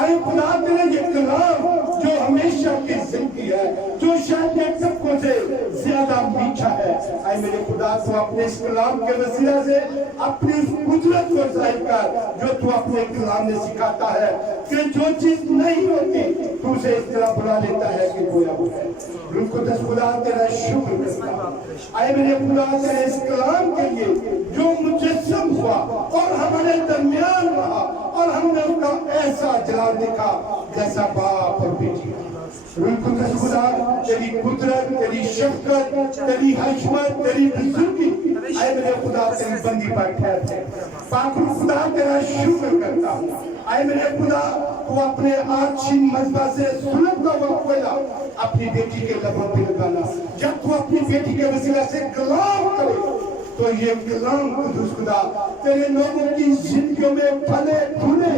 آئے خدا تیرے یہ کلام جو ہمیشہ کی زندگی ہے، جو شاید سب کو سے زیادہ میٹھا ہے، آئے میرے خدا تو اپنے اس کلام کے وسیلہ سے اپنی اس قدرت کو ظاہر کر جو تو اپنے کلام میں سکھاتا ہے کہ جو چیز نہیں ہوتی تو اسے اس طرح بنا لیتا ہے کہ گویا وہ ہے۔ روح القدس خدا تیرا شکر کرتا ہوں، آئے میرے خدا تیرے اس کلام کے لیے جو مجسم ہوا اور ہمارے درمیان رہا اور ہم نے اس کا ایسا جلال دیکھا جیسا باپ اور بیٹی۔ روح القدس خدا تیری قدرت، تیری شفقت، تیری حشمت، تیری بزرگی اے میرے خدا تیری بندی پر ٹھہر ہے۔ پاک روح خدا تیرا شکر کرتا ہوں، اے میرے خدا تو اپنے آچھی مذبح سے سلگتا ہوا کوئلہ اپنی بیٹی کے لبوں پہ لگانا۔ جب تو اپنی بیٹی کے وسیلہ سے کلام کرے تو یہ کلام قدوس خدا تیرے لوگوں کی زندگیوں میں پھلے پھولے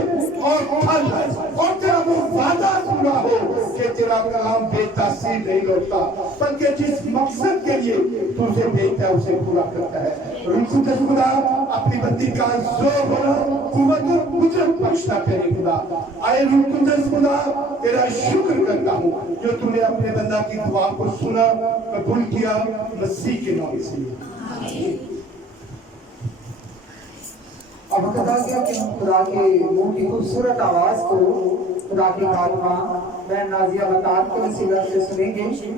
اور پھل ہے، اور تیرا وہ وعدہ پورا ہو کہ تیرا کلام بے تاثیر نہیں لوٹتا بلکہ جس مقصد کے لیے تو اسے بھیجتا ہے اسے پورا کرتا ہے۔ روح القدس خدا اپنی بندی کا زور بنا قوت اور قدرت بخشتا کرے خدا۔ اے روح القدس خدا تیرا شکر کرتا ہوں جو تو نے اپنے بندہ کی دعا کو سنا، قبول کیا، مسیح کے نام سے۔ اب خدا کیا کہ ہم خدا کے منہ کی خوبصورت آواز کو خدا کی کلمہ بہن نازیہ بطاط کے وسیلہ سے سنیں گے۔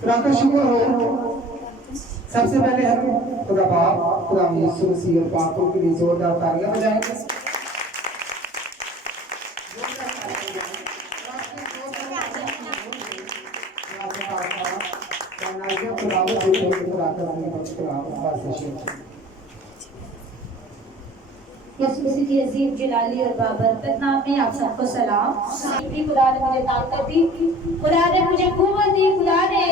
خدا کا شکر ہو، سب سے پہلے ہم خدا باپ، خدا یسوع مسیح اور پاکوں کے لیے زوردار تالیاں بجائیں گے۔ یسوع مسیح کی عظیم جلالی اور بابرکت نام میں آپ سب کو سلام۔ خدا نے مجھے طاقت دی، خدا نے مجھے قوت دی، خدا نے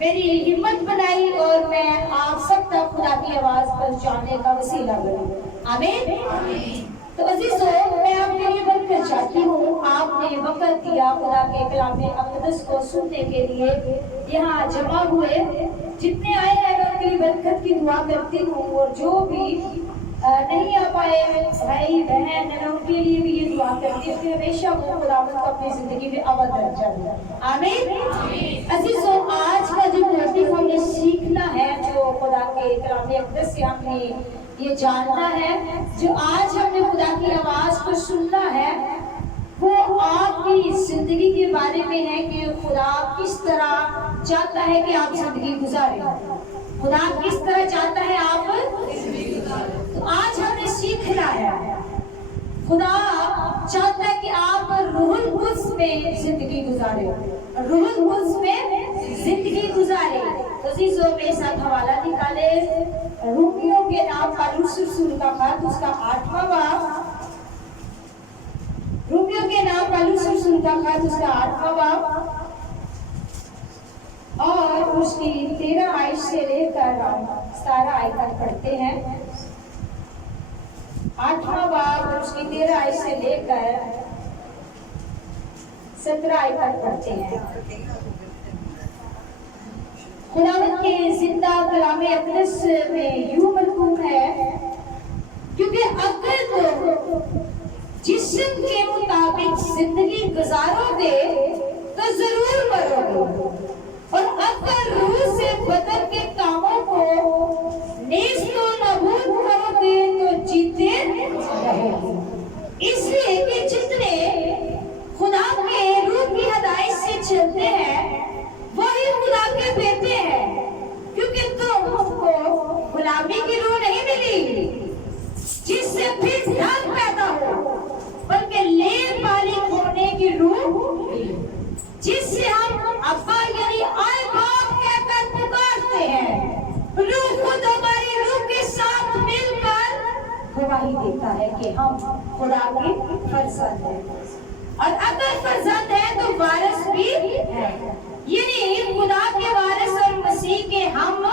میری ہمت بنائی اور میں آپ سب تک خدا کی آواز پہنچانے کا وسیلہ بنی۔ آمین۔ تو عزیزو، میں آپ کے لیے برکت چاہتی ہوں، آپ نے وقت دیا خدا کے کلام اقدس کو سننے کے لیے، یہاں جمع ہوئے جتنے آئے ہیں میں ان کے لیے برکت کی دعا کرتی ہوں، اور جو بھی نہیں آ پائے بھائی بہن میں ان کے لیے بھی یہ دعا کرتی ہوں کہ ہمیشہ وہ خداوند کو اپنی زندگی میں ابد رکھ جائے۔ آمین۔ عزیزو، آج کا جو موضوع ہمیں سیکھنا ہے، جو خدا کے کلام اقدس سے ہم نے یہ جاننا ہے، جو آج ہم نے خدا کی آواز کو سننا ہے، وہ آپ کی زندگی کے بارے میں ہے کہ خدا کس طرح چاہتا ہے کہ آپ زندگی گزاریں، خدا کس طرح چاہتا ہے آپ۔ تو آج ہم نے سیکھنا ہے، خدا چاہتا ہے کہ آپ روح القدس میں زندگی گزارے، روح القدس میں زندگی گزارے۔ عزیزوں، میرے ساتھ حوالہ نکالے رومیوں کے نام پالوس رسول کا خط، اس کا 8واں باب، رومیوں کے نام پالوس رسول کا خط، اس کا 8واں باب اور اس کی 13 آیت سے لے کر 17 آیت تک پڑھتے ہیں۔ 8واں باب اس کی 13 آیت سے لے کر 17 آیت تک پڑھتے ہیں۔ خداوند کے زندہ کلام اقدس میں یوں مکتوب ہے، کیونکہ اگر تو جسم کے مطابق زندگی گزارو گے تو ضرور مرو گے، اور اگر روح سے بدن کے کاموں کو نیست و نابود کرو گے تو جیتے رہو گے۔ اس لیے کہ جتنے خدا کے روح کی ہدایت سے چلتے ہیں وہی خدا کے بیٹے ہیں، کیونکہ تم کو غلامی کی روح نہیں ملی جس سے پھر ڈھال پیدا ہو، بلکہ لیل بالغ ہونے کی روح جس سے ہم ابا یعنی آئے باپ کہہ کر پکارتے ہیں۔ روح خود ہماری روح کے ساتھ مل کر گواہی دیتا ہے کہ ہم خدا کے فرزند ہیں، اور اگر فرزند ہیں تو وارث بھی ہیں، یعنی خدا کے وارث اور مسیح کے ہم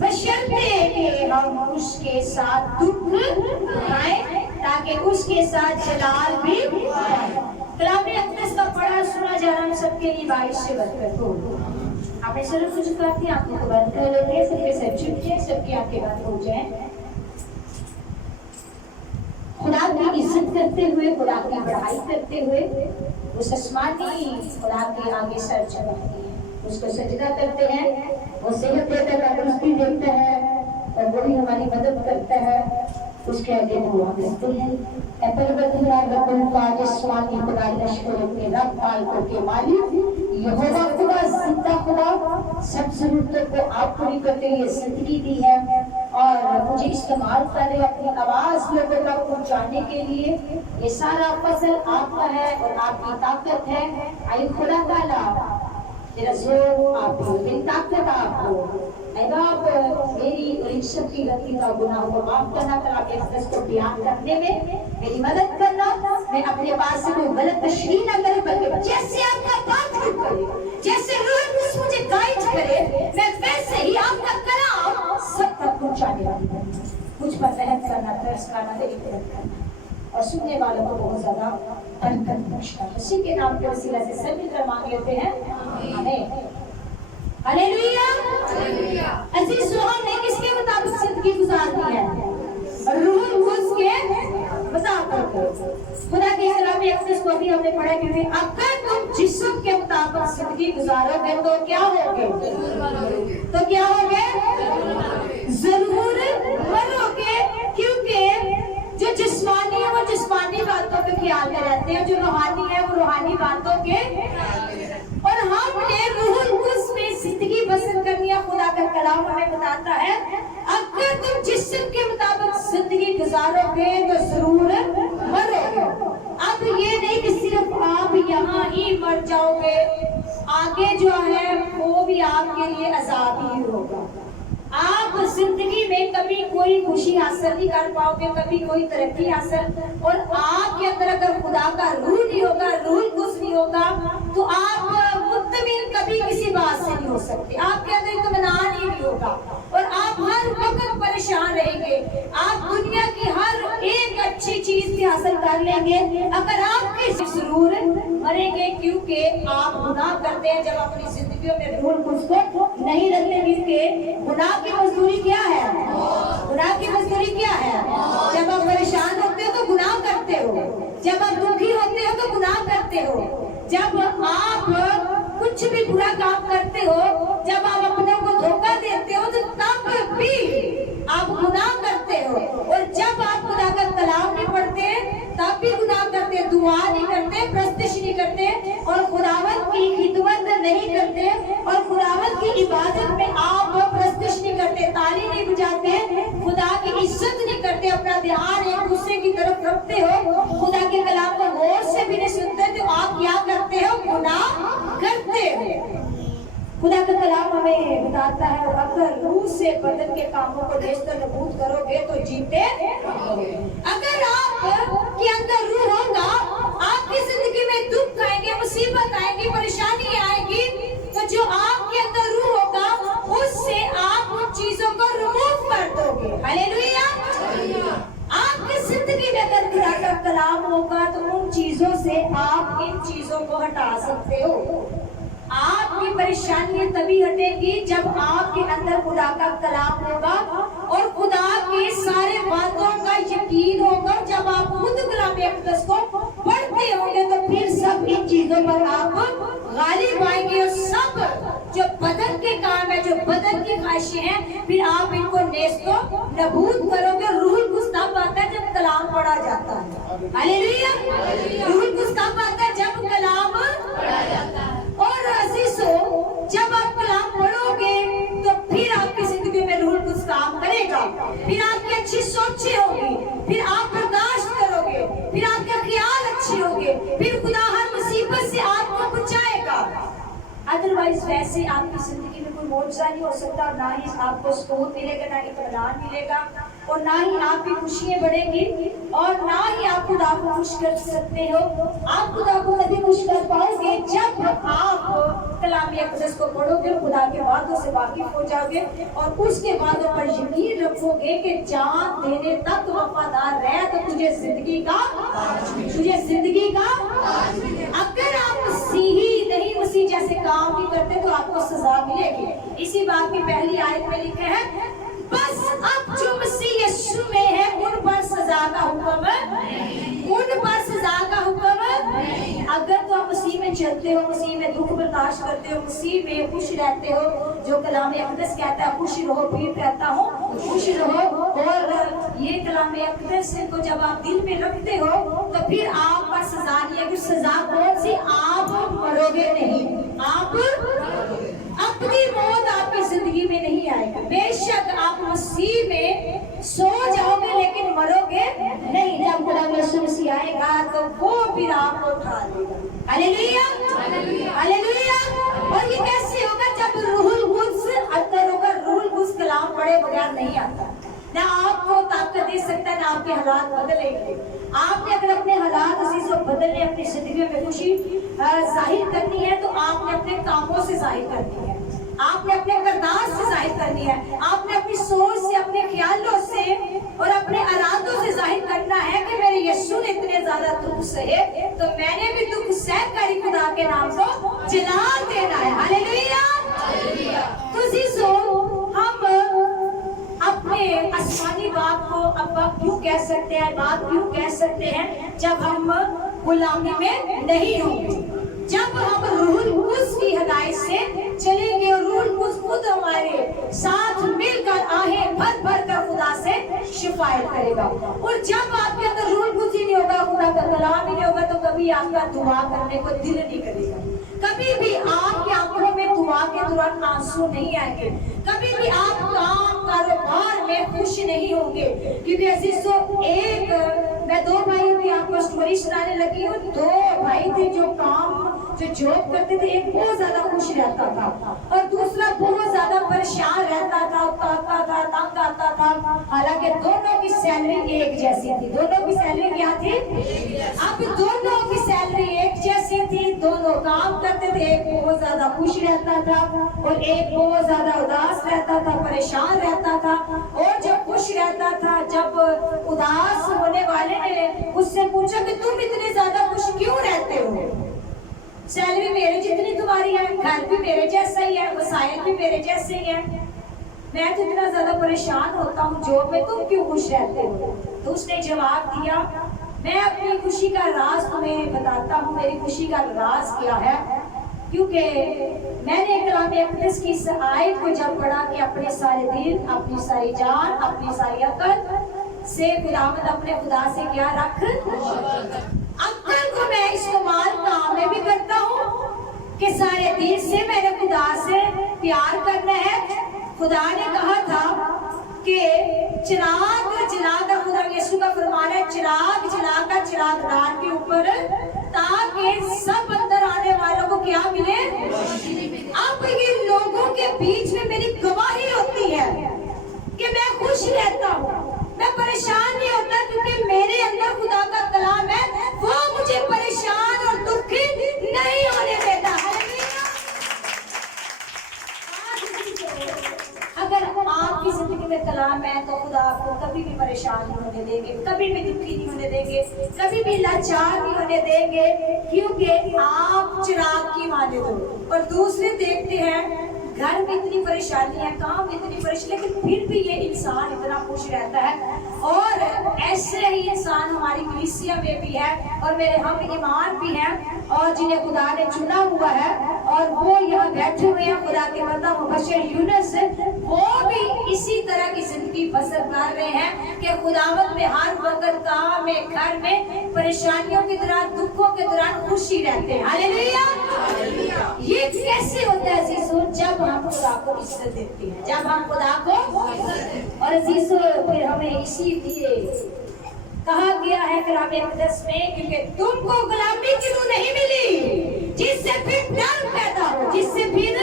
بشرطے کہ ہم اس کے ساتھ دکھ اٹھائیں تاکہ اس کے ساتھ جلال بھی پائیں۔ کلام اقدس کا پڑھا سنا جا رہا ہم سب کے لیے بارش سے برکت ہو۔ آپ نے سر کچھ کرتی ہیں، آنکھوں کو بند کر لو گے، سب کے سر جھک جائیں، سب کی آنکھیں بند ہو جائیں۔ خدا کی عزت کرتے करते हुए, खुदा की पढ़ाई करते हुए उस आसमानी खुदा के आगे सर चढ़ाते हैं, उसको सजदा करते हैं। वो सेहत देता है, तंदुरुस्ती देता है और वो भी हमारी मदद करता है, उसके आगे दुआ करते हैं। जिस्मानी खुदा लश्करों के रब मालिकों के मालिक यहोवा खुदा जिंदा खुदा सब जरूरतों को आप पूरी करते हुए जिंदगी दी है और मुझे इस्तेमाल कर रहे अपनी आवाज लोगों तक पहुंचाने के लिए। ये सारा फजल आपका है और आपकी ताकत है। आई खुदा ताला तेरा जोर आप हो, मेरी ताकत आप हो। बाप मेरी और इन सब की गलती का गुनाह को माफ करना, तेरा के को बयान करने में मेरी मदद करना। मैं अपने पास से कोई गलत तशरीह ना करूं, बल्कि जैसे आपका बात करे, जैसे रूह मुझे गाइड करे, मैं वैसे ही आपका कलाम सब तक पहुंचाने वाली हूं। मुझ पर रहम करना, तरस खाना, मेरी मदद करना और सुनने वालों को बहुत ज्यादा बरकत बख्शना। उसी के नाम के वसीला से सभी तरह मांग लेते हैं, आमीन। हालेलुया। अजीजों, हमने किसके मुताबिक जिंदगी गुजारनी है? रूह कुद्स के मुताबिक। खुदा के कलाम अक्सर को भी हमने पढ़ा कि अगर तुम जिस्म के मुताबिक जिंदगी गुजारोगे तो क्या होगे? तो क्या होगे? जरूर मरोगे, क्योंकि जो जिस्मानी है वो जिस्मानी बातों के ख्याल में रहते हैं, जो रूहानी है वो रूहानी बातों के। और हमने रूहुल कुद्स में जिंदगी बसर करनी है। खुदा का कलाम हमें बताता है अगर तुम जिस्म के मुताबिक जिंदगी गुजारोगे तो जरूर मरोगे। अब ये नहीं कि सिर्फ आप यहाँ ही मर जाओगे, आगे जो है वो भी आपके लिए अजाब ही होगा। आप जिंदगी में कभी कोई खुशी हासिल नहीं कर पाओगे, कभी कोई तरक्की हासिल, और आपके अंदर अगर खुदा का रूह नहीं होगा, रूह कुद्स नहीं होगा, तो आप मुत्तमिन कभी किसी बात से नहीं हो सकते। आपके अंदर इत्मीनान ही नहीं होगा और आप हर वक्त परेशान रहेंगे। आप दुनिया की हर एक अच्छी चीज भी हासिल कर लेंगे, अगर आपके जरूर मरेंगे, क्योंकि आप गुनाह करते हैं। जब अपनी जिंदगियों में रूह कुद्स को नहीं रखते, क्योंकि गुनाह की मजदूरी क्या है? गुनाह की मजदूरी क्या है? जब आप परेशान होते हो तो गुनाह करते हो, जब आप दुखी होते हो तो गुनाह करते हो, जब आप कुछ भी बुरा काम करते हो, जब आप अपने को धोखा देते हो तो तब भी आप गुनाह करते हो। और जब आप खुदा का कलाम नहीं पढ़ते तब भी गुनाह करते, दुआ नहीं करते, प्रस्तिश नहीं करते और खुदावंत की खिदमत नहीं करते और खुदावंत की इबादत में आप प्रस्तिश नहीं करते, ताली नहीं बजाते, खुदा की इज्जत नहीं करते, अपना ध्यान एक दूसरे की तरफ रखते हो, खुदा के कलाम को गौर से भी नहीं सुनते, तो आप क्या करते हो? गुनाह करते हो। खुदा का कलाम हमें बताता है अगर रूह से बदन के कामों को नेस्त नबूद करोगे तो जीते रहोगे। अगर आप के अंदर रूह होगा, आपकी जिंदगी में दुख आएंगे, मुसीबत आएगी, परेशानी आएगी, तो जो आपके अंदर रूह होगा उससे आप उन चीजों को रिमूव कर दोगे। हालेलुया। आपकी जिंदगी में अगर खुदा का कलाम होगा तो उन चीजों से आप इन चीजों को हटा सकते हो। आपकी परेशानियां तभी हटेगी जब आपके अंदर खुदा का कलाम होगा और खुदा के सारे बातों का यकीन होगा। जब आप खुद कलाम अक़दस को पढ़ते होंगे तो फिर सब इन चीजों पर आप गालिब आएंगे और सब जो बदन के काम है, जो बदन की ख्वाहिशें हैं, फिर आप इनको नेस्तो नबूद करोगे। रूहुल कुद्स तब आता है जब कलाम पढ़ा जाता है। हालेलुया। रूहुल कुद्स तब आता है जब कलाम पढ़ा जाता है। और अजीजों, जब आप कलाम पढ़ोगे तो फिर आपकी जिंदगी में रूहुल कुद्स काम करेगा, फिर आपकी अच्छी सोचें होगी, फिर आप बर्दाश्त करोगे, फिर आपके ख्याल अच्छे होंगे, फिर खुदा हर मुसीबत से आपको बचाएगा। अदरवाइज वैसे आपकी जिंदगी में कोई मौजज़ा नहीं हो सकता, ना ही आपको सुकून मिलेगा, ना ही इत्मीनान मिलेगा और ना ही आपकी खुशियां बढ़ेंगी और ना ही आप खुदा को खुश कर सकते हो। आप खुदा को तभी खुश कर पाओगे जब आप कलाम अक़दस को पढ़ोगे, खुदा के वादों से वाकिफ हो जाओगे और उसके वादों पर यकीन रखोगे कि जान देने तक वफादार रहे तो तुझे जिंदगी का अगर आप मसीही नहीं, मसीह जैसे काम नहीं करते तो आपको सजा मिलेगी। इसी बात की पहली आयत में लिखे है, बस अब जो मसीह यीशु में है उन पर सजा का हुक्म, उन पर चलते हो, मसीह में दुख बर्दाश्त करते हो, मसीह में खुश रहते हो, जो कलाम अक़दस कहता है खुश रहो, फिर कहता हूँ खुश रहो। और ये कलाम अक़दस को जब आप दिल में रखते हो तो फिर आप पर सजा नहीं है। कि सजा कौन सी? आप मरोगे नहीं, आप अपनी मौत आपकी जिंदगी में नहीं आएगा। बेशक आप मसीह में सो जाओगे लेकिन मरोगे नहीं। जब खुदा यीशु मसीह आएगा तो वो फिर आपको उठा लेगा। Hallelujah, hallelujah. और ये कैसे होगा? जब रूहुल कुद्स अंदर होगा। रूहुल कुद्स कलाम पढ़े बगैर नहीं आता, ना आपको ताकत दे सकता है, ना आपके हालात बदलेंगे। आपने अगर अपने हालात उसी से बदलने, अपनी जिंदगी में खुशी जाहिर करनी है तो आपने अपने कामों से जाहिर करनी है, आपने अपने किरदार से जाहिर करनी है, आपने अपनी सोच से, अपने ख्यालों से और अपने इरादों से जाहिर करना है कि मेरे यीशु ने इतने ज्यादा दुख सहे तो मैंने भी दुख सहकर खुदा के नाम को जलाल देना है। हालेलुया। तो जीसो हम अपने आसमानी बाप को अब्बा क्यों कह सकते हैं, बाप क्यों कह सकते हैं? जब हम गुलामी में नहीं होंगे, जब हम रूहुल कुद्स की हिदायत से चलेंगे और रूहुल कुद्स खुद हमारे साथ मिलकर आहें भर भर कर खुदा से शिफायत करेगा। और जब आपके अंदर रूहुल कुद्स ही नहीं होगा, खुदा का कलाम ही नहीं होगा, तो कभी आपका दुआ करने को दिल नहीं करेगा, कभी भी आपकी आंखों में दुआ के दौरान आंसू नहीं आएंगे, कभी भी आप काम कारोबार में खुश नहीं होंगे। क्योंकि अजीजों, मैं दो भाइयों की आपको स्टोरी सुनाने लगी हूँ। दो भाई थे जो जॉब करते थे। एक बहुत ज्यादा खुश रहता था और दूसरा बहुत ज्यादा परेशान रहता था, कांपता था, तंग आता था। हालांकि दोनों की सैलरी एक जैसी थी। दोनों की सैलरी क्या थी? अब दोनों की सैलरी एक जैसी थी, दोनों काम करते थे। एक बहुत ज्यादा खुश रहता था और एक बहुत ज्यादा उदास रहता था, परेशान रहता था। और जब खुश रहता था, जब उदास होने वाले ने उससे पूछा कि तुम इतने ज्यादा खुश क्यों रहते हो? सैलरी मेरे जितनी तुम्हारी है, घर भी मेरे जैसा ही है, वसाइल भी मेरे जैसे ही है, मैं तो इतना ज्यादा परेशान होता हूँ जॉब में, तुम क्यों खुश रहते हो? तो उसने जवाब दिया, मैं अपनी खुशी का राज तुम्हें बताता हूँ। मेरी खुशी का राज क्या है? क्योंकि मैंने कलाम अक़दस की इस आयत को जब पढ़ा कि अपने सारे दिल, अपनी सारी जान, अपनी सारी अकल से खुदावंद अपने खुदा से क्या रख। अक्ल को मैं इस्तेमाल काम में भी करता हूँ कि सारे दिल से मैंने खुदा से प्यार करना है। खुदा ने कहा था कि चिराग जलाकर, खुदा यीशु का फरमान है, चिराग जलाकर चिरागदान के ऊपर, ताकि सब अंदर आने वालों को क्या मिले। अब ये लोगों के बीच में मेरी गवाही होती है कि मैं खुश रहता हूँ, मैं परेशान नहीं होता, क्योंकि मेरे अंदर खुदा का कलाम है, वो मुझे परेशान और दुखी नहीं होने देता। अगर आपकी जिंदगी में कलाम है तो खुदा आपको कभी भी परेशान नहीं होने देंगे, कभी भी दुखी नहीं होने देंगे, कभी भी लाचार नहीं होने देंगे, क्योंकि आप चिराग की माने हो। और दूसरे देखते हैं घर में इतनी परेशानी है, काम में इतनी परेशानी, लेकिन फिर भी ये इंसान इतना खुश रहता है। और ऐसे ही इंसान हमारी कलीसिया में भी है और मेरे हम ईमान भी हैं और जिन्हें खुदा ने चुना हुआ है और वो यहाँ बैठे हुए हैं। खुदा के बंदा मुबश्शिर यूनुस, वो भी इसी तरह की जिंदगी बसर कर रहे हैं कि खुदावंद में हर वक्त काम में, घर में, परेशानियों के दौरान, दुखों के दौरान खुशी रहते हैं। हालेलुया। ये कैसे होता है अजीजों? जब हम खुदा को इज्जत देते हैं, जब हम खुदा को। और अजीजों, फिर हमें इसीलिए कहा गया है कलाम अक़दस में, क्योंकि तुमको गुलामी क्यों नहीं मिली जिससे फिर डर पैदा हो, जिससे फिर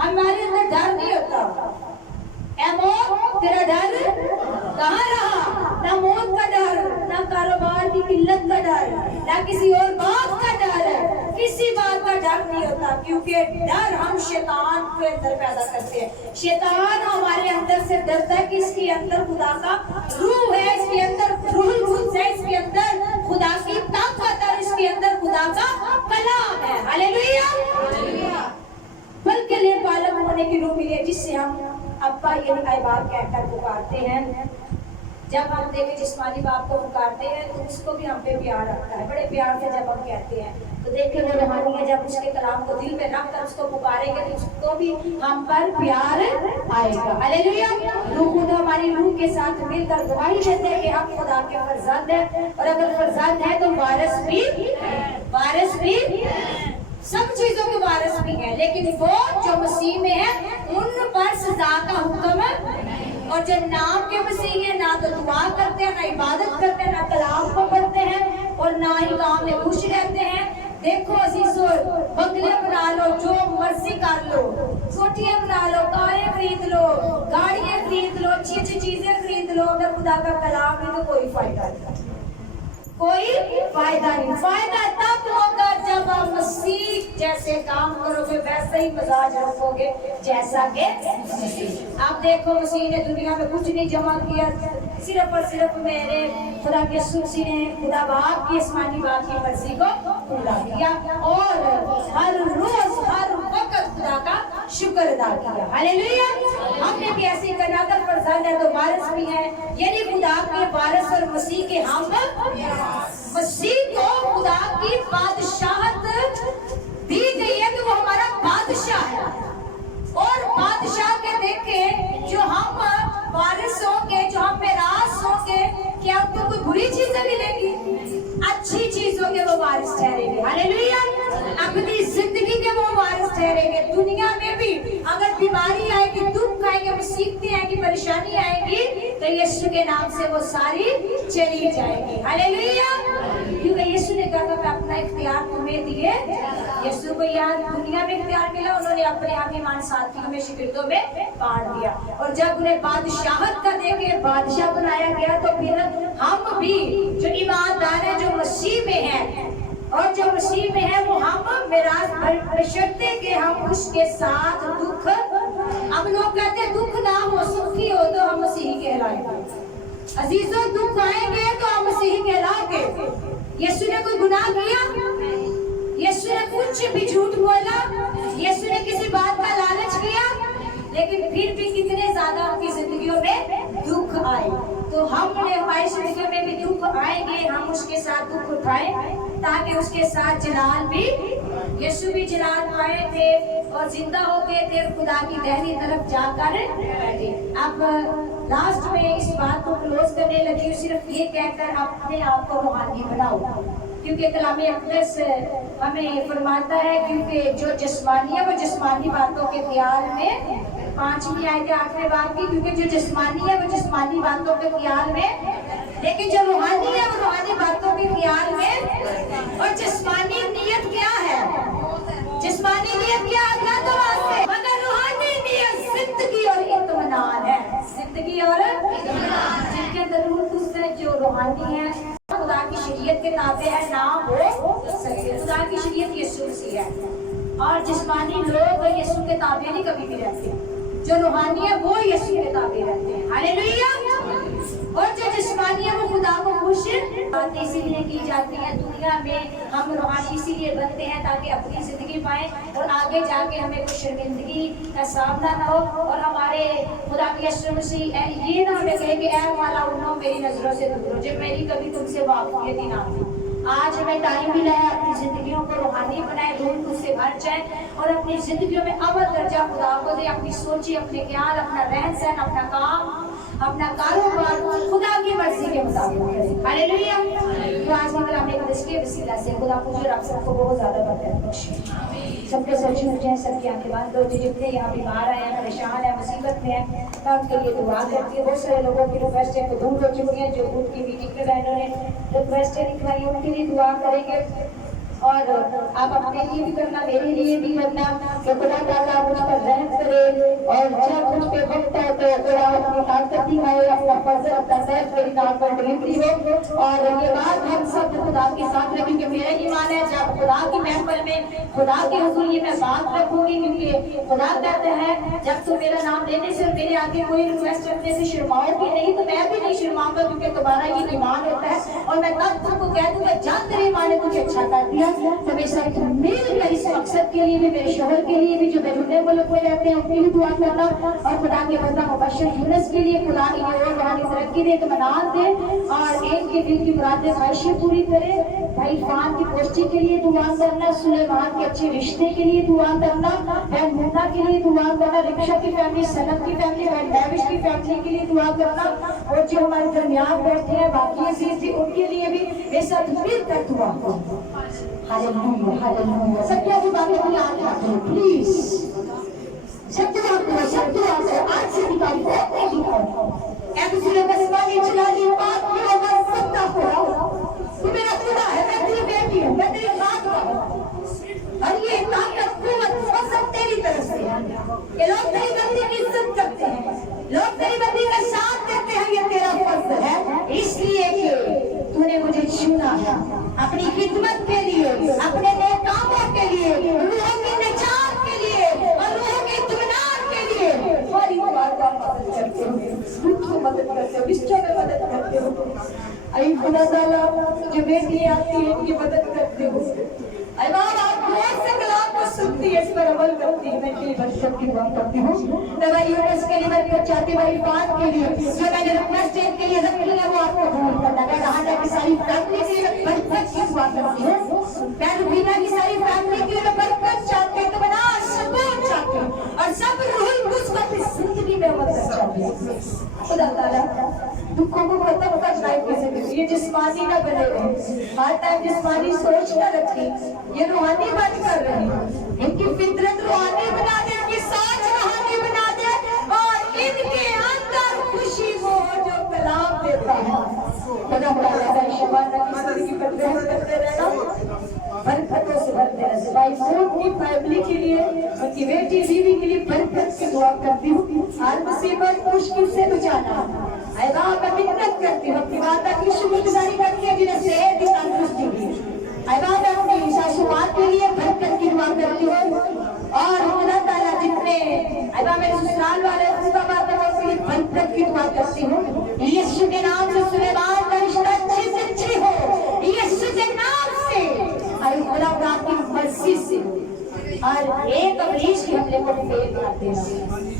हमारे अंदर डर नहीं होता। ऐ मौत, तेरा डर कहाँ रहा? ना मौत का डर, ना कारोबार की किल्लत का डर, ना किसी और बात का डर, किसी बात का डर नहीं होता, क्योंकि डर हम शैतान के अंदर पैदा करते हैं। शैतान हमारे अंदर से डरता है कि इसके अंदर खुदा का रूह है, इसके अंदर रूहुल कुद्स है, इसके अंदर खुदा की ताकत है, इसके अंदर खुदा का कलाम है। हालेलुया। बल्कि लिए पालक होने की रूह मिली है, जिससे हम अब्बा यानी बाप कहकर पुकारते हैं। जब हम देखे जिस्मानी बाप को पुकारते हैं तो उसको भी हम पे प्यार आता है, बड़े प्यार से जब हम कहते हैं तो देखे वो रूहानी है, जब उसके कलाम को दिल में रख कर उसको पुकारेंगे तो उसको भी हम पर प्यार आएगा। हालेलुया। रूह खुदा हमारी रूह के साथ मिलकर गवाही देते हैं कि हम खुदा के फरजंद हैं, और अगर फरजंद है तो वारिस भी सब चीजों के वारिस भी है, लेकिन वो जो मसीह में है उन पर सजा का हुक्म है। और जो नाम के मसीह है ना तो दुआ करते हैं, ना इबादत करते हैं, ना कलाम को पढ़ते हैं, और ना ही काम में खुश रहते हैं। देखो अजीजों, बंगले बना लो, जो मर्जी कर लो, छोटियां बना लो, कारें खरीद लो, गाड़ियां खरीद लो, अच्छी अच्छी चीजें खरीद लो, अगर खुदा का कलाम नहीं तो कोई फायदा नहीं, कोई फायदा नहीं। फायदा तब होगा जब आप मसीह जैसे काम करोगे, वैसे ही मिजाज रखोगे जैसा कि मसीह। आप देखो मसीह ने दुनिया में कुछ नहीं जमा किया, सिर्फ और सिर्फ मेरे खुदा के सुरसी ने खुदा बाप की आसमानी बात की मर्जी को पूरा किया, और हर रोज हर वक्त खुदा का शुक्र अदा किया। हालेलुया। हमने भी ऐसे करना, अगर फरजंद है तो वारिस भी है, यानी खुदा के वारिस और मसीह के हम। मसीह को खुदा की बादशाहत दी गई है कि वो हमारा बादशाह है, और बादशाह के देखे जो हम वारिस होंगे, जो हम मेरास होंगे, क्या उनको कोई बुरी चीजें मिलेंगी? अच्छी चीजों के वो वारिस ठहरेंगे। हालेलुया। अपनी जिंदगी के वो वारिस ठहरेंगे। दुनिया में भी अगर बीमारी आएगी, दुख आएंगे, मुसीबतें आएंगी, परेशानी आएगी, तो यीशु के नाम से वो सारी चली जाएगी। हालेलुया। क्योंकि यीशु ने कहा मैं अपना इख्तियार तुम्हें दिए। यीशु को यहाँ दुनिया में इख्तियार मिला, उन्होंने अपने आप ईमान साथियों में शिगिर्दों में बांट दिया, और जब उन्हें बादशाहत का देके बादशाह बनाया गया तो फिर हम भी जो ईमानदार है, जो मसीह में है, और जो मसीह में है वो हम मिरास बशर्ते के हम उसके साथ दुख। अब लोग कहते हैं दुख ना हो, सुखी हो, तो हम मसीह कहलाएंगे। अजीजों, दुख आएंगे तो हम मसीह कहलाएंगे। यीशु ने कोई गुनाह किया? यीशु ने कुछ भी झूठ बोला? यीशु ने किसी बात का लालच किया? लेकिन फिर भी कितने ज्यादा उनकी जिंदगियों में दुख आए। तो हमने हमारी जिंदगी में भी दुख आएंगे, हम उसके साथ दुख उठाएं, ताकि उसके साथ जलाल भी, यीशु भी जलाल पाए थे और जिंदा हो गए थे, खुदा की दाहिनी तरफ जाकर बैठे। अब लास्ट में इस बात को क्लोज करने लगी, सिर्फ ये कहकर अपने आप को रूहानी बनाओ, क्योंकि कलाम अक़दस हमें फरमाता है, क्योंकि जो जिस्मानी है वो जिस्मानी बातों के ख्याल में, 5वीं आयत 8वें बाब की, क्योंकि जो जिस्मानी है वो जिस्मानी बातों के ख्याल में, लेकिन जो रूहानी है वो रूहानी बातों के ख्याल में। और जिस्मानी नियत क्या है? जिस्मानी नियत क्या है? तो वास्ते, मगर रूहानी नियत जिंदगी और इत्मीनान है। जिंदगी और इत्मीनान, जिनके अंदर रूह से जो रूहानी है, खुदा की शरीयत के ताबे है, ना हो सके। खुदा की शरीयत यीशु मसीह है, और जिस्मानी लोग यीशु के ताबे नहीं कभी भी रहते। जो रूहानी है वो यीशु के ताबे रहते हैं। हालेलुया। और जो जिस्मानी है वो खुदा को खुश बातें इसीलिए की जाती है। दुनिया में हम रूहानी इसीलिए बनते हैं ताकि अपनी जिंदगी पाएं, और आगे जाके हमें कोई शर्मिंदगी का सामना ना हो, और हमारे खुदा की यीशु मसीह ये ना हमें कहे कि ऐ वाला उन्हों मेरी नजरों से दूर हो, जब मेरी कभी तुमसे वाकफियत ही ना थी। आज हमें टाइम मिला है, अपनी जिंदगियों को रूहानी बनाए, रूह से भर जाए, और अपनी जिंदगियों में अव्वल दर्जा खुदा को दे। अपनी सोची, अपने ख्याल, अपना रहन सहन, अपना काम, अपना कारोबार खुदा की मर्जी के मुताबिक करें। हालेलुया। तो आज के कलाम अक़दस के वसीला से खुदा मुझे आप सबको बहुत ज्यादा बरकत बख्शे। सबके सर झुक जाएं, सबकी आंखें बंद हो। जो जितने यहाँ बीमार आए हैं, परेशान है, मुसीबत में है, मैं उनके लिए दुआ करती हूँ। बहुत सारे लोगों की रिक्वेस्ट है दूर हो चुकी है, जो दूर की मीटिंग में बहनों ने रिक्वेस्ट लिखवाई, उनके लिए दुआ करेंगे। और आप अपने लिए भी करना, मेरे लिए भी करना, कि खुदा ताला मुझ पर रहम करे, और जब मुझ पे वक्त है तो खुदा अपनी ताकत दिखाए, अपना फजल, अपना खैर मेरी नाम पर डिलीवरी हो। और ये बात हम सब वक्त खुदा के साथ रहे, क्योंकि मेरा ईमान है जब खुदा की महफिल में खुदा के हुजूर ये मैं बात रखूंगी, क्योंकि खुदा कहता है जब तुम मेरा नाम लेने से मेरे आगे कोई रिक्वेस्ट रखने से शर्माओगे नहीं तो मैं भी नहीं शर्माऊंगा, क्योंकि तुम्हारा ये ईमान होता है। और मैं तब तुमको कह दूंगा जान तेरे ईमान ने तुझे अच्छा कर दिया। तो मेरे लिए इस मकसद के लिए भी, मेरे शोहर के लिए भी जो बैरून मुल्क में रहते हैं उनके लिए दुआ करना, और खुदा के बंदा मुबश्शिर यूनुस के लिए खुदा की और रूहानी तरक्की दे, इत्मीनान दे, और एक के दिल की मुरादें ख्वाहिशें पूरी करे। भाई इरफान की पोस्टी के लिए दुआ करना, सुलेमान के अच्छे रिश्ते के लिए दुआ करना, बहन मुन्ना के लिए दुआ करना, रिक्शा की फैमिली, सनम की फैमिली, बहन डेविश की फैमिली के लिए दुआ करना, और जो हमारे दरमियान बैठे हैं बाकी अजीज जी उनके लिए भी मेरे साथ मिलकर दुआ करो। Hallelujah hallelujah. सब क्या भी बातें अपनी आंखें रखें प्लीज, सब दुआ करो, सब दुआ करो, आज से निकालो एक दूसरे का सिपाही चला ली बात की होगा सबका हो। तू मेरा खुदा है, मैं तेरी बेटी हूँ, मैं तेरी माँ हूँ, और ये ताकत कुव्वत सब तेरी तरफ से है। ये लोग तेरी बंदी की इज्जत करते हैं, लोग तेरी बंदी का साथ देते हैं, ये तेरा फर्ज है, इसलिए कि तूने मुझे चुना है अपनी खिदमत के लिए, अपने नेक कामों के लिए, रूहों की निजात के लिए और रूहों के इत्मीनान के लिए। हमारी बार-बार मदद करते हो, दुख की मदद करते हो, रिश्तों में मदद करते हो। ऐ खुदा ताला जो बेटी आती है इनकी मदद करते हो। ऐ बाप आप बहुत से कलाम को सुनती है, इस पर अमल करती है। मैं इनके लिए बरकत की दुआ करती हूँ। दवाई यूनुस के लिए बरकत चाहती हूँ, इरफान के लिए जो मैंने रिक्वेस्ट के लिए रखी है वो आपको दूर करना। मैं रहाना की सारी फैमिली के लिए बरकत की दुआ करती हूँ। मैं रुबीना की सारी फैमिली के लिए बरकत चाहती हूँ, इत्मीनान सुकून चाहती हूँ, और सब रूहुल कुद्स को अपनी जिंदगी में मदद चाहती हूँ। खुदा ताला दुखों को खत्म करना है किसी को, ये जिस्मानी ना बने रहे, हर टाइम जिस्मानी सोच न रखी, ये रूहानी बन कर रही, इनकी फितरत रूहानी बना दे, इनकी सोच रूहानी बना दे, और इनके अंदर खुशी वो जो कलाम देता है। खुदा ताला शबाना की जिंदगी पर रहम करते रहना, बरकतों से भरते रहना। भाई मूड की फैमिली के लिए, उनकी बेटी बीवी के लिए बरकत की दुआ करती हूँ, हर मुसीबत मुश्किल से बचाना। ऐ बाप मैं मिन्नत करती हूँ, अपनी माता की शुक्रगुजारी करती हूँ जिन्हें सेहत दी, तंदुरुस्ती दी। ऐ बाप मैं अपनी सासुमां के लिए बरकत की दुआ करती हूँ, और खुदा ताला जितने ऐ बाप मेरे ससुराल वाले खुदा बात है उनके लिए बरकत की दुआ करती हूँ। यीशु के नाम से सुलेमान का रिश्ता अच्छे से अच्छे हो, यीशु के नाम से। ऐ खुदा आपकी मर्जी से और एक अबलीस की हमले को फेल कर देना।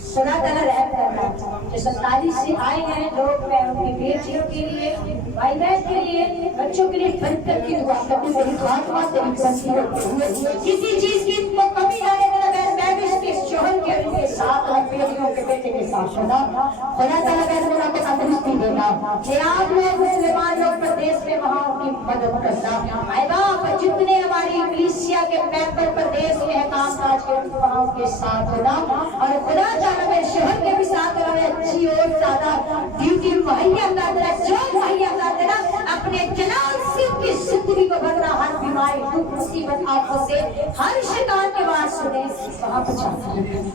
खुदा ताला रहम करना। जो 47 से आए हैं लोग, मैं उनकी बेटियों के लिए, भाई बहन के लिए, बच्चों के लिए बरकत की दुआ करती हूँ। खात्मा तेरी बरकत, किसी चीज की इनको कमी ना आने देना। मैं भी इसके शोहर के उनके साथ और बेटियों के बेटे के साथ होना। खुदा ताला कहता है तंदुरुस्ती देना। ये आप लोग मुसलमान लोग प्रदेश में वहाँ उनकी मदद करना। ऐ बाप जितने हमारी कलीसिया के मेंबर प्रदेश में है काम काज के, वहाँ उनके साथ होना, और खुदा ताला मेरे शोहर के भी साथ होना। अच्छी और ज्यादा ड्यूटी मुहैया कर देना, जॉब मुहैया कर देना, अपने जलाल से की जिंदगी को भरना, हर बीमारी दुख मुसीबत आंखों से हर शैतान के आवाज सुने वहाँ पहुँचाना।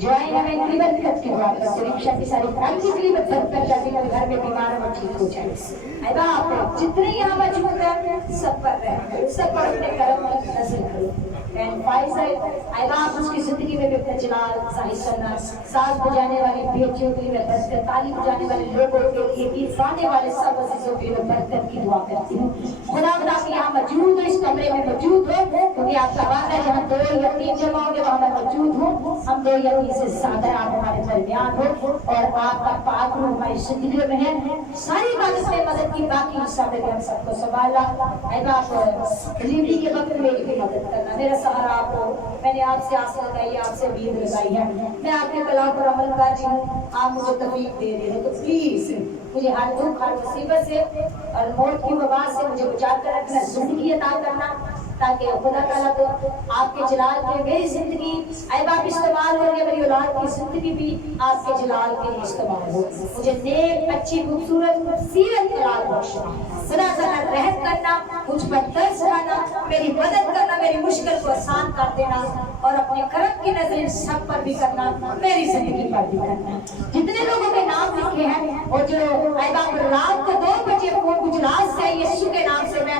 जो आएगा मैं इनकी बरकत की दुआ करती हूँ। रिक्शा की सारी फैमिली के लिए बरकत चाहती हूँ, घर में बीमार हो ठीक हो जाए। ऐ बाप जितने यहाँ मौजूद हैं सब पर रहे, सब पर अपने कर्म की नजर करो। ऐ बाप उसकी जिंदगी में भी जलाल जाहिर करना। साथ बजाने वाली बेटियों के लिए बरकत, ताली बजाने वाले लोगों के लिए, गीत गाने वाले सब अजीजों के लिए बरकत की दुआ करती हूँ। खुदा आप यहाँ मौजूद हो, इस कमरे में मौजूद हो, क्योंकि आपका वादा जहाँ 2 या 3 जमा होंगे वहाँ मैं मौजूद हूँ। हम 2 या 3 से ज्यादा आप हमारे दरमियान हो, और आपका पाक रूह हमारी जिंदगी में है। सारी बातों में मदद की, बाकी हिस्सा में हम सबको संभालना। ऐ बाप डिलीवरी के वक्त मेरी भी मदद करना, मेरा सहारा आप हो। मैंने आपसे आस लगाई है, आपसे उम्मीद लगाई है, मैं आपके कलाम पर अमल कर रही हूँ। आप मुझे तकलीफ दे रहे हो तो प्लीज मुझे हर दुख हर मुसीबत से और मौत की वबा से मुझे बचा कर रखना, जिंदगी अता करना, ताकि खुदा ताला तो आपके जलाल के मेरी जिंदगी ऐ बाप इस्तेमाल हो, मेरी औलाद की जिंदगी भी आपके जलाल के लिए इस्तेमाल हो। मुझे नेक अच्छी खूबसूरत सीरत औलाद बख्शना, खुदा ताला रहम करना, मुझ पर तरस खाना, मेरी मदद करना, मेरी मुश्किल को आसान कर देना, और अपने करम की नजर सब पर भी करना, मेरी जिंदगी पर भी करना। जितने लोगों के नाम लिखे हैं और जो ऐ बाप रात को 2 बजे फोन गुजरात से यीशु के नाम से मैं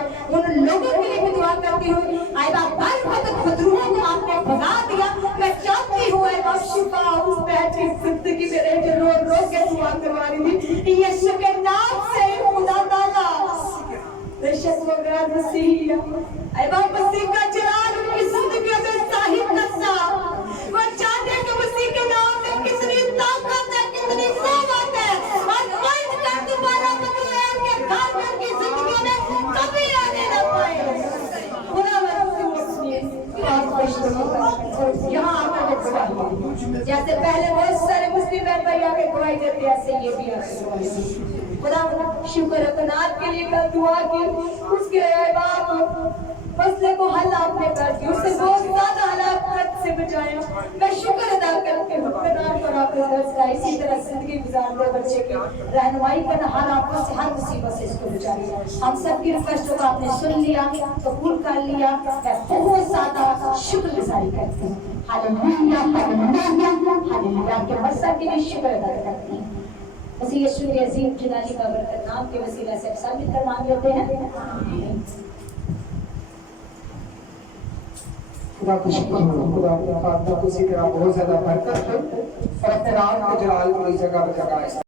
लोगों के लिए भी दुआ करती हूँ। आए बाप भर भर खतरों को आपने भगा दिया। मैं चाहती हूँ आए बाप शिफा उस बेटी जिंदगी में रह जो रो रो के दुआ करवा रही थी यीशु के नाम से खुदा ताला बेशक वो मेरा मसीह आए बाप मसीह का जलाल उनकी जिंदगी में साहिब करना वो चाहते कि मसीह के नाम में कितनी ताकत है कितनी क़ुव्वत है और बंद कर दोबारा बदलाव के घर में की जिंदगी में कभी आने न पाए खुदा यहाँ आकर के जैसे पहले बहुत सारे मुस्लिम भाई आके गवाही देते ऐसे ये भी आके खुदा शुक्र कनार के लिए कल दुआ की उसके बाप मसले को हल आपने कर दिया उससे बहुत ज्यादा हलाकत से बचाया मैं शुक्र अदा करती हूँ कनार पर आपने दर्ज का इसी तरह जिंदगी गुजार दो बच्चे की रहनुमाई करना हर आपको से हर मुसीबत से इसको बचाइए हम सबकी रिक्वेस्टों को आपने सुन लिया कबूल कर लिया मैं बहुत ज्यादा शुक्रगुजारी करती हूँ हालेलुया हालेलुया हालेलुया के मसले के लिए शुक्र अदा करती हूँ मसीह यीशु के अजीम जलाली का बरकत नाम के वसीला से सब मिलकर मांग लेते हैं खुदा का शुक्र हो खुदा अपने पाक को इसी तरह बहुत ज्यादा बरकत हो और अपने नाम के जलाल को इस जगह पर जगाए